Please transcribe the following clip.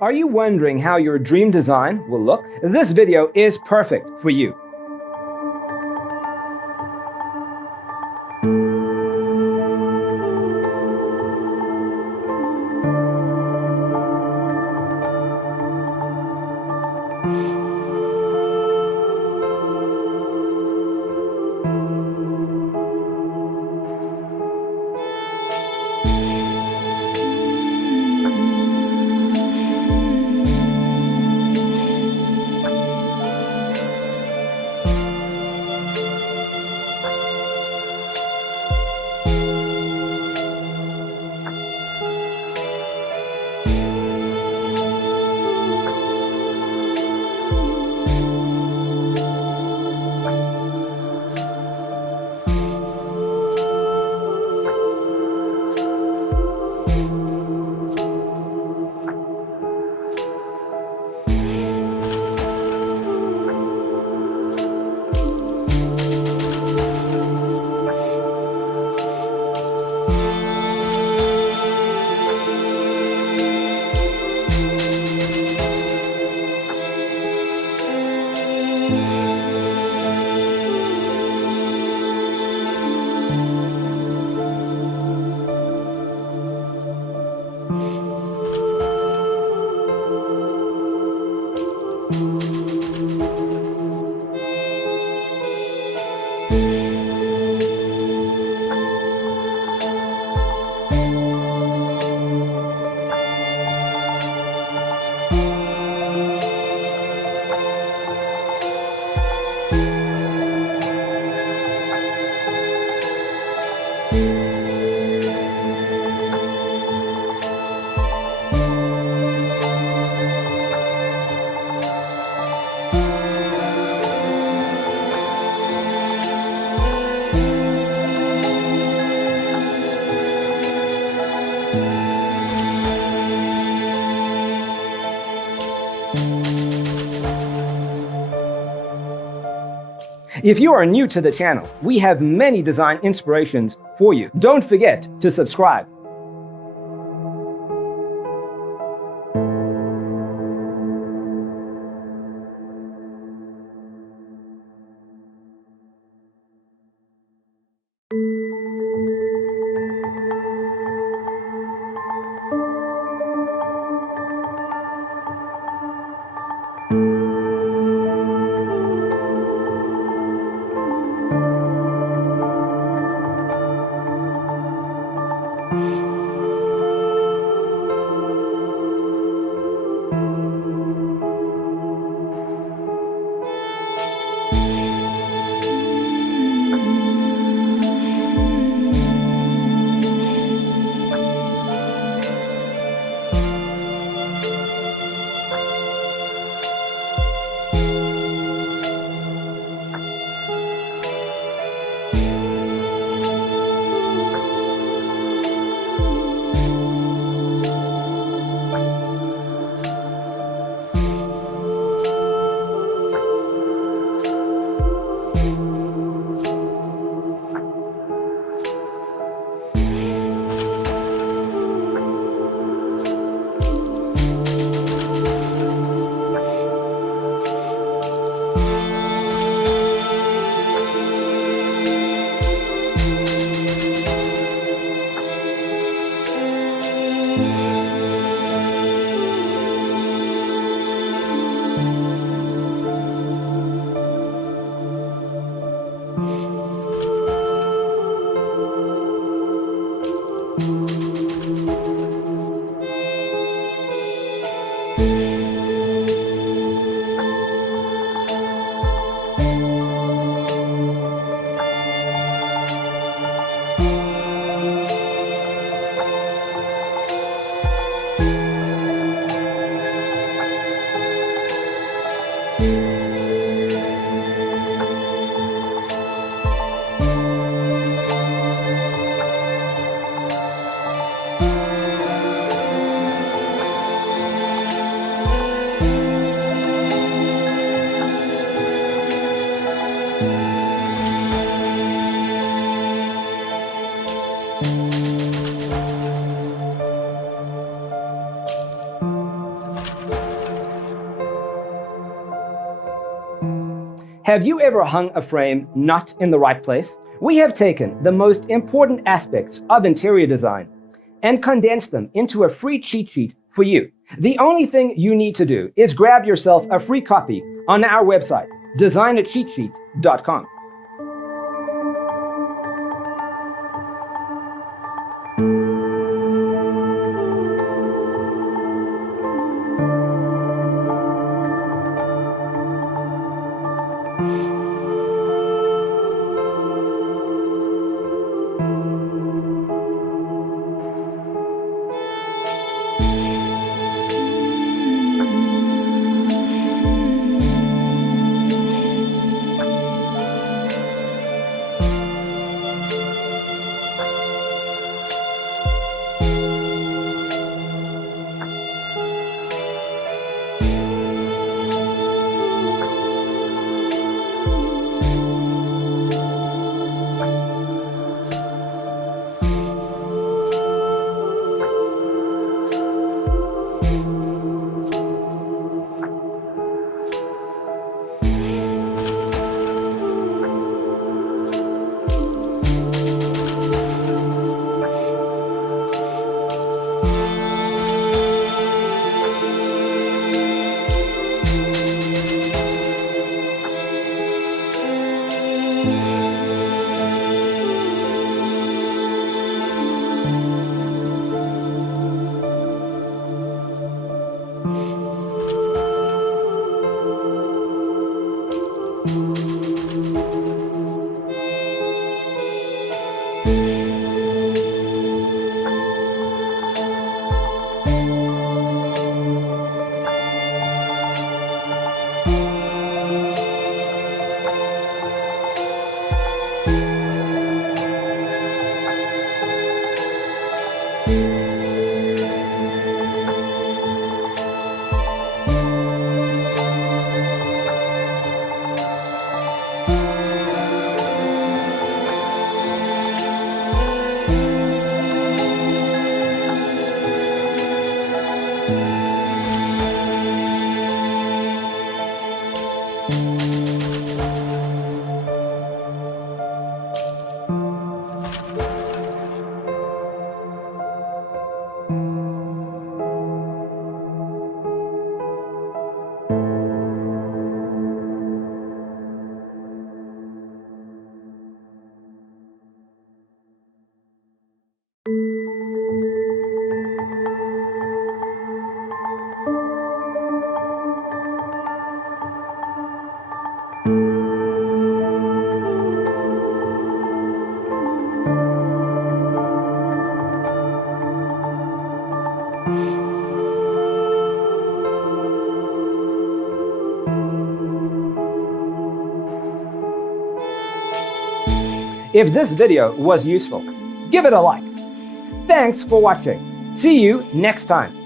Are you wondering how your dream design will look? This video is perfect for you. If you are new to the channel, we have many design inspirations for you. Don't forget to subscribe. Have you ever hung a frame not in the right place? We have taken the most important aspects of interior design and condensed them into a free cheat sheet for you. The only thing you need to do is grab yourself a free copy on our website, designercheatsheet.com. If this video was useful, give it a like. Thanks for watching. See you next time.